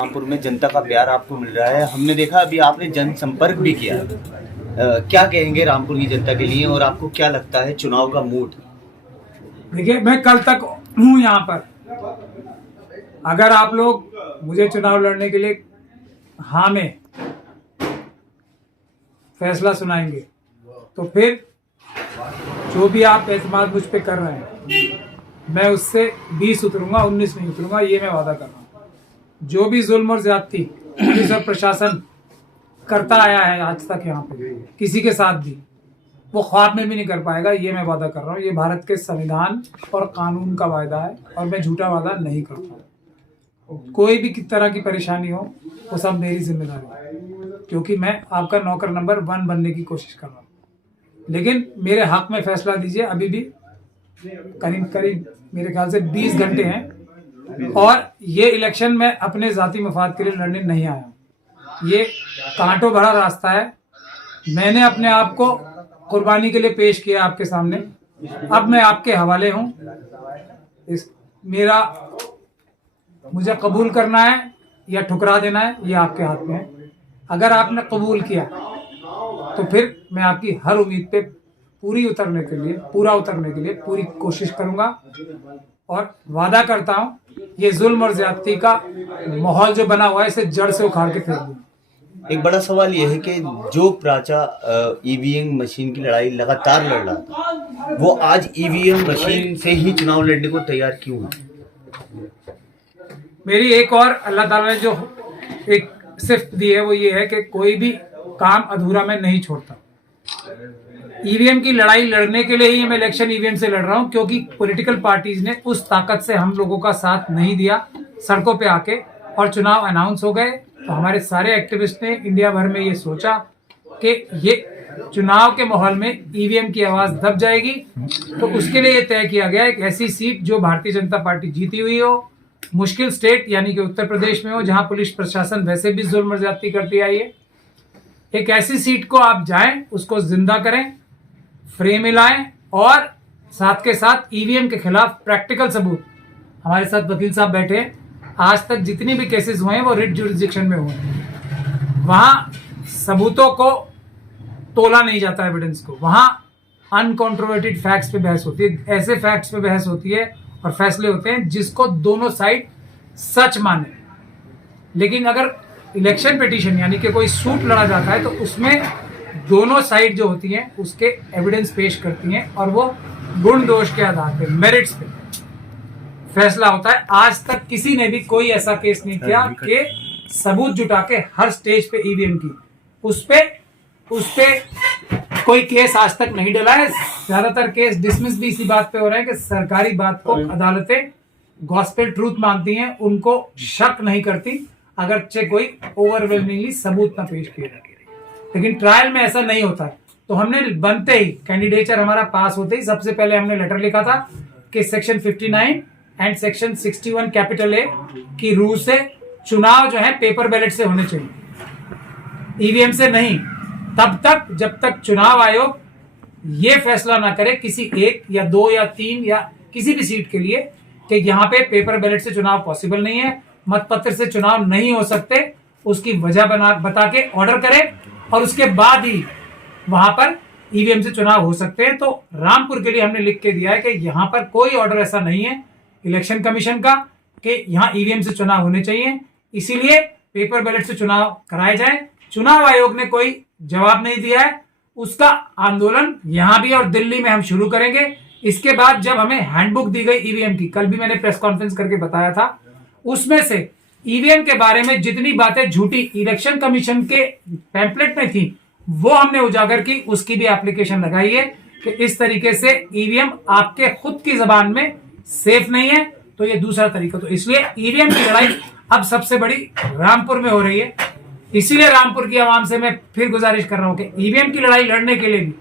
रामपुर में जनता का प्यार आपको मिल रहा है। हमने देखा अभी आपने जनसंपर्क भी किया। क्या कहेंगे रामपुर की जनता के लिए और आपको क्या लगता है चुनाव का मूड? देखिए, मैं कल तक हूँ यहाँ पर। अगर आप लोग मुझे चुनाव लड़ने के लिए हाँ में फैसला सुनाएंगे तो फिर जो भी आप एतमाद मुझ पे कर रहे हैं मैं उससे 20 उतरूंगा, 19 नहीं उतरूंगा, ये मैं वादा कर रहा हूँ। जो भी जुल्म और ज्यादती पुलिस और प्रशासन करता आया है आज तक यहाँ पे किसी के साथ भी, वो ख्वाब में भी नहीं कर पाएगा, ये मैं वादा कर रहा हूँ। ये भारत के संविधान और कानून का वायदा है और मैं झूठा वादा नहीं करता। कोई भी किस तरह की परेशानी हो वो सब मेरी जिम्मेदारी है, क्योंकि मैं आपका नौकर नंबर 1 बनने की कोशिश कर रहा हूँ। लेकिन मेरे हक में फैसला दीजिए। अभी भी करीब मेरे ख्याल से 20 घंटे हैं और ये इलेक्शन में अपने जाती मफाद के लिए लड़ने नहीं आया हूँ। ये कांटों भरा रास्ता है। मैंने अपने आप को कुर्बानी के लिए पेश किया आपके सामने। अब मैं आपके हवाले हूँ। मुझे कबूल करना है या ठुकरा देना है, ये आपके हाथ में है। अगर आपने कबूल किया तो फिर मैं आपकी हर उम्मीद पे पूरा उतरने के लिए पूरी कोशिश करूंगा और वादा करता हूं ये जुल्म और ज्यादती का माहौल जो बना हुआ है इसे जड़ से उखाड़ के फेंक दूंगा। एक बड़ा सवाल यह है कि जो प्राचा ईवीएम मशीन की लड़ाई लगातार लड़ रहा था, वो आज ईवीएम मशीन से ही चुनाव लड़ने को तैयार क्यों है? मेरी एक और अल्लाह ताला ने जो एक सिफ्त दी है वो ये है कि कोई भी काम अधूरा मैं नहीं छोड़ता। ईवीएम की लड़ाई लड़ने के लिए ही मैं इलेक्शन ईवीएम से लड़ रहा हूं, क्योंकि पॉलिटिकल पार्टीज ने उस ताकत से हम लोगों का साथ नहीं दिया सड़कों पे आके, और चुनाव अनाउंस हो गए तो हमारे सारे एक्टिविस्ट ने इंडिया भर में ये सोचा कि ये चुनाव के माहौल में ईवीएम की आवाज दब जाएगी, तो उसके लिए ये तय किया गया एक ऐसी सीट जो भारतीय जनता पार्टी जीती हुई हो, मुश्किल स्टेट यानी कि उत्तर प्रदेश में हो जहां पुलिस प्रशासन वैसे भी जुल्म और ज्यादती करती आई है। एक ऐसी सीट को आप जाएं, उसको जिंदा करें, फ्रेम मिलाएं और साथ के साथ ईवीएम के खिलाफ प्रैक्टिकल सबूत। हमारे साथ वकील साहब बैठे हैं। आज तक जितनी भी केसेस हुए हैं वो रिट जुरिस्डिक्शन में हुए हैं। वहां सबूतों को तोला नहीं जाता, एविडेंस को। वहां अनकॉन्ट्रोवर्टेड फैक्ट्स पे बहस होती है, ऐसे फैक्ट्स पे बहस होती है और फैसले होते हैं जिसको दोनों साइड सच माने। लेकिन अगर इलेक्शन पिटीशन यानी कि कोई सूट लड़ा जाता है तो उसमें दोनों साइड जो होती हैं उसके एविडेंस पेश करती हैं और वो गुण दोष के आधार पे, मेरिट्स पे फैसला होता है। आज तक किसी ने भी कोई ऐसा केस नहीं किया कि सबूत जुटा के हर स्टेज पे ईवीएम की उस पे कोई केस आज तक नहीं डला है। ज्यादातर केस डिसमिस भी इसी बात पे हो रहे हैं कि सरकारी बात को अदालतें गॉस्पेल ट्रूथ मानती हैं, उनको शक नहीं करती अगर कोई ओवरवेलमिंगली सबूत ना पेश किया जाए। लेकिन ट्रायल में ऐसा नहीं होता। तो हमने बनते ही कैंडिडेचर हमारा पास होते ही सबसे पहले हमने लेटर लिखा था कि section 59 and section 61 capital A की रूल से चुनाव जो है पेपर बैलेट से होने चाहिए, ईवीएम से नहीं, तब तक जब तक चुनाव आयोग ये फैसला ना करे किसी 1 या 2 या 3 या किसी भी सीट के लिए कि यहाँ पे पेपर बैलेट से चुनाव पॉसिबल नहीं है, मतपत्र से चुनाव नहीं हो सकते, उसकी वजह बता के ऑर्डर करे और उसके बाद ही वहां पर ईवीएम से चुनाव हो सकते हैं। तो रामपुर के लिए हमने लिख के दिया है कि यहाँ पर कोई ऑर्डर ऐसा नहीं है इलेक्शन कमीशन का कि यहाँ ईवीएम से चुनाव होने चाहिए, इसीलिए पेपर बैलेट से चुनाव कराए जाए। चुनाव आयोग ने कोई जवाब नहीं दिया है, उसका आंदोलन यहाँ भी और दिल्ली में हम शुरू करेंगे। इसके बाद जब हमें हैंडबुक दी गई ईवीएम की, कल भी मैंने प्रेस कॉन्फ्रेंस करके बताया था, उसमें से ईवीएम के बारे में जितनी बातें झूठी इलेक्शन कमीशन के पैम्पलेट में थी वो हमने उजागर की, उसकी भी एप्लीकेशन लगाई है कि इस तरीके से ईवीएम आपके खुद की जबान में सेफ नहीं है, तो ये दूसरा तरीका। तो इसलिए ईवीएम की लड़ाई अब सबसे बड़ी रामपुर में हो रही है। इसीलिए रामपुर की आवाम से मैं फिर गुजारिश कर रहा हूं कि ईवीएम की लड़ाई लड़ने के लिए भी,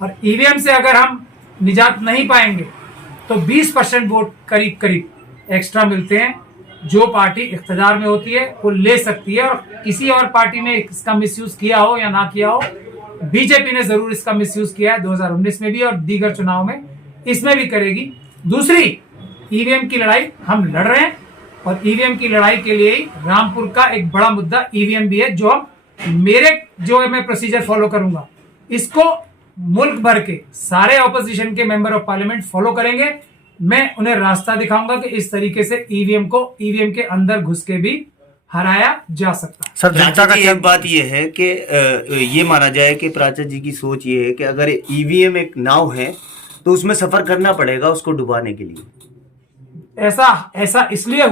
और ईवीएम से अगर हम निजात नहीं पाएंगे तो 20% वोट करीब एक्स्ट्रा मिलते हैं। जो पार्टी इख्तियार में होती है वो ले सकती है, और किसी और पार्टी ने इसका मिसयूज किया हो या ना किया हो, बीजेपी ने जरूर इसका मिसयूज किया है 2019 में भी और दीगर चुनाव में, इसमें भी करेगी। दूसरी, ईवीएम की लड़ाई हम लड़ रहे हैं और ईवीएम की लड़ाई के लिए ही रामपुर का एक बड़ा मुद्दा ईवीएम भी है, जो मैं प्रोसीजर फॉलो करूंगा, इसको मुल्क भर के सारे ऑपोजिशन के मेंबर ऑफ पार्लियामेंट फॉलो करेंगे। मैं उन्हें रास्ता दिखाऊंगा कि इस तरीके से ईवीएम के अंदर घुस के भी हराया जा सकता है। सर जनता का जी, क्या एक बात ये है कि ये माना जाए कि प्राचा जी की सोच ये है कि अगर ईवीएम एक नाव है तो उसमें सफर करना पड़ेगा उसको डुबाने के लिए। ऐसा इसलिए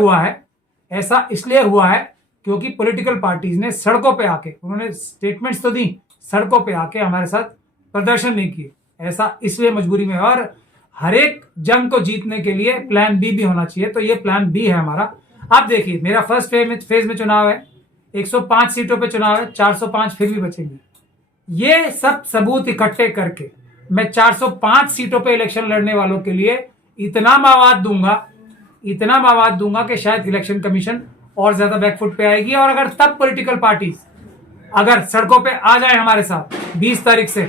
हुआ है क्योंकि पॉलिटिकल पार्टीज ने सड़कों पे आके, उन्होंने स्टेटमेंट्स तो दी, सड़कों पे आके हमारे साथ प्रदर्शन नहीं किए। ऐसा इसलिए मजबूरी में, और हर एक जंग को जीतने के लिए प्लान बी भी होना चाहिए, तो ये प्लान बी है हमारा। आप देखिए, मेरा फर्स्ट फेज में चुनाव है, 105 सीटों पे चुनाव है, 405 फिर भी बचेंगे। ये सब सबूत इकट्ठे करके मैं 405 सीटों पे इलेक्शन लड़ने वालों के लिए इतना मवाद दूंगा कि शायद इलेक्शन कमीशन और ज्यादा बैकफुट पे आएगी। और अगर तब पॉलिटिकल पार्टीज अगर सड़कों पे आ जाए हमारे साथ 20 तारीख से,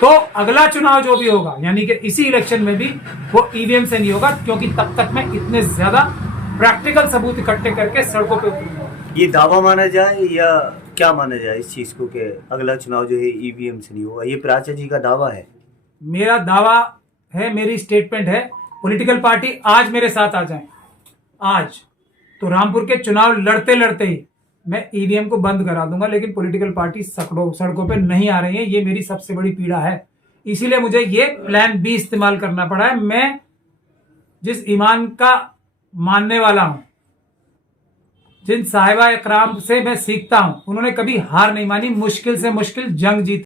तो अगला चुनाव जो भी होगा, यानी कि इसी इलेक्शन में भी, वो ईवीएम से नहीं होगा, क्योंकि तब तक मैं इतने ज्यादा प्रैक्टिकल सबूत इकट्ठे करके सड़कों पे उतरूंगा। ये दावा माना जाए या क्या माना जाए इस चीज को कि अगला चुनाव जो है ईवीएम से नहीं होगा? ये प्राचा जी का दावा है। मेरा दावा है, मेरी स्टेटमेंट है, पॉलिटिकल पार्टी आज मेरे साथ आ जाए आज, तो रामपुर के चुनाव लड़ते लड़ते ही मैं ईवीएम को बंद करा दूंगा। लेकिन पॉलिटिकल पार्टी सड़कों पे नहीं आ रही है, ये मेरी सबसे बड़ी पीड़ा है। इसीलिए मुझे ये प्लान बी इस्तेमाल करना पड़ा है। मैं जिस ईमान का मानने वाला हूं, जिन साहिबा इकराम से मैं सीखता हूं, उन्होंने कभी हार नहीं मानी, मुश्किल से मुश्किल जंग जीती।